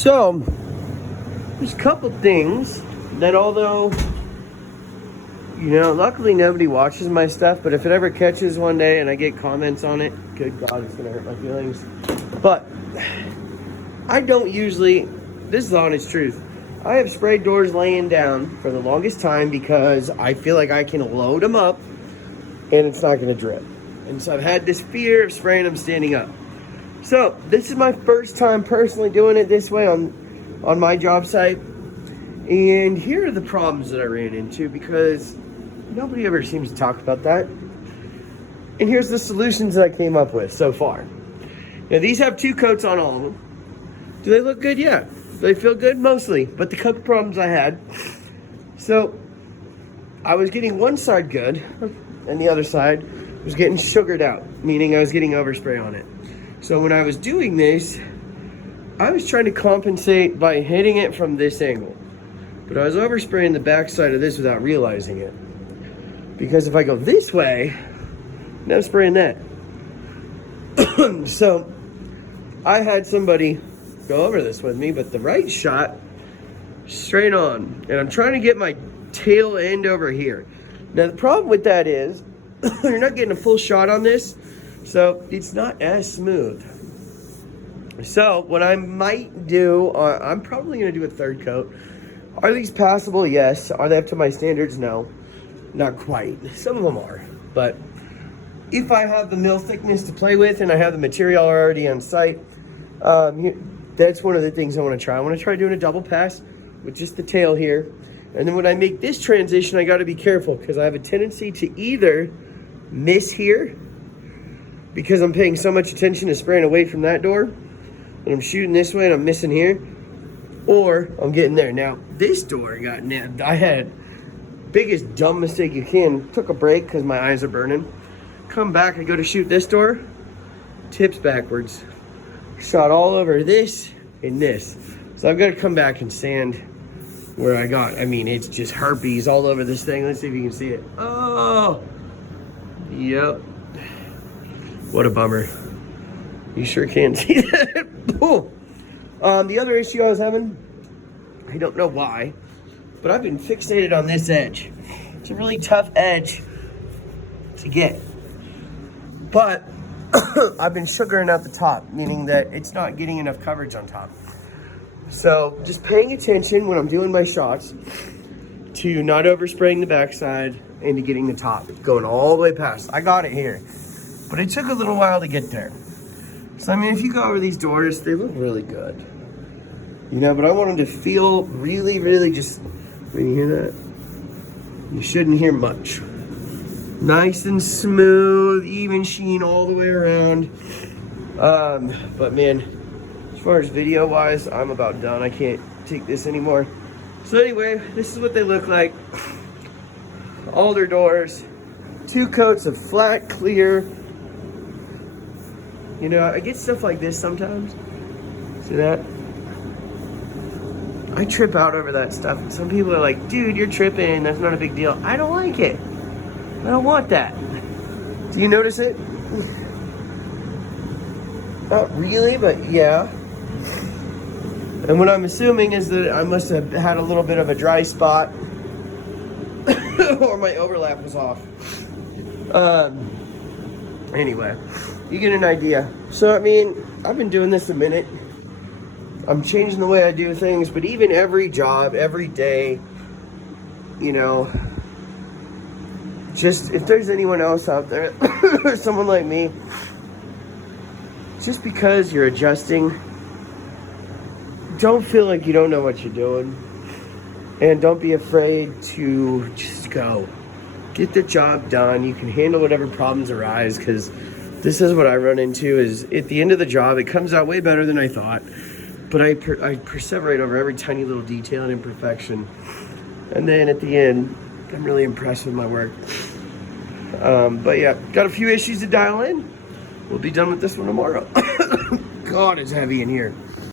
So, there's a couple things that although, luckily nobody watches my stuff, but if it ever catches one day and I get comments on it, good God, it's gonna hurt my feelings. But I don't usually, this is the honest truth, I have sprayed doors laying down for the longest time because I feel like I can load them up and it's not gonna drip. And so I've had this fear of spraying them standing up. So this is my first time personally doing it this way on my job site. And here are the problems that I ran into because nobody ever seems to talk about that. And here's the solutions that I came up with so far. Now these have 2 coats on all of them. Do they look good? Yeah. Do they feel good? Mostly. But the couple problems I had. So I was getting one side good and the other side was getting sugared out, meaning I was getting overspray on it. So when I was doing this, I was trying to compensate by hitting it from this angle. But I was overspraying the back side of this without realizing it. Because if I go this way, now I'm spraying that. So I had somebody go over this with me, but the right shot, straight on. And I'm trying to get my tail end over here. Now the problem with that is, you're not getting a full shot on this, so it's not as smooth. So what I might do, I'm probably gonna do a 3rd coat. Are these passable? Yes. Are they up to my standards? No, not quite. Some of them are, but if I have the mill thickness to play with and I have the material already on site, that's one of the things I want to try. I want to try doing a double pass with just the tail here. And then when I make this transition, I got to be careful because I have a tendency to either miss here because I'm paying so much attention to spraying away from that door and I'm shooting this way and I'm missing here, or I'm getting there. Now, this door got nabbed. I had biggest dumb mistake you can. Took a break because my eyes are burning. Come back, I go to shoot this door, tips backwards. Shot all over this and this. So I've got to come back and sand where I got. I mean, it's just herpes all over this thing. Let's see if you can see it. Oh, yep. What a bummer. You sure can see that. Oh. The other issue I was having, I don't know why, but I've been fixated on this edge. It's a really tough edge to get. But I've been sugaring out the top, meaning that it's not getting enough coverage on top. So just paying attention when I'm doing my shots to not overspraying the backside and to getting the top, going all the way past. I got it here, but it took a little while to get there. So I mean, if you go over these doors, they look really good, but I want them to feel really, really just, when you hear that, you shouldn't hear much. Nice and smooth, even sheen all the way around. But man, as far as video wise, I'm about done. I can't take this anymore. So anyway, this is what they look like. Alder doors, 2 coats of flat clear. I get stuff like this sometimes. See that? I trip out over that stuff. Some people are like, dude, you're tripping. That's not a big deal. I don't like it. I don't want that. Do you notice it? Not really, but yeah. And what I'm assuming is that I must have had a little bit of a dry spot or my overlap was off. Anyway, you get an idea. So, I mean, I've been doing this a minute. I'm changing the way I do things, but even every job, every day, just if there's anyone else out there, someone like me, just because you're adjusting, don't feel like you don't know what you're doing, and don't be afraid to just go. Get the job done. You can handle whatever problems arise, because this is what I run into, is at the end of the job, it comes out way better than I thought, but I perseverate over every tiny little detail and imperfection, and then at the end, I'm really impressed with my work. But yeah, got a few issues to dial in. We'll be done with this one tomorrow. God, it's heavy in here.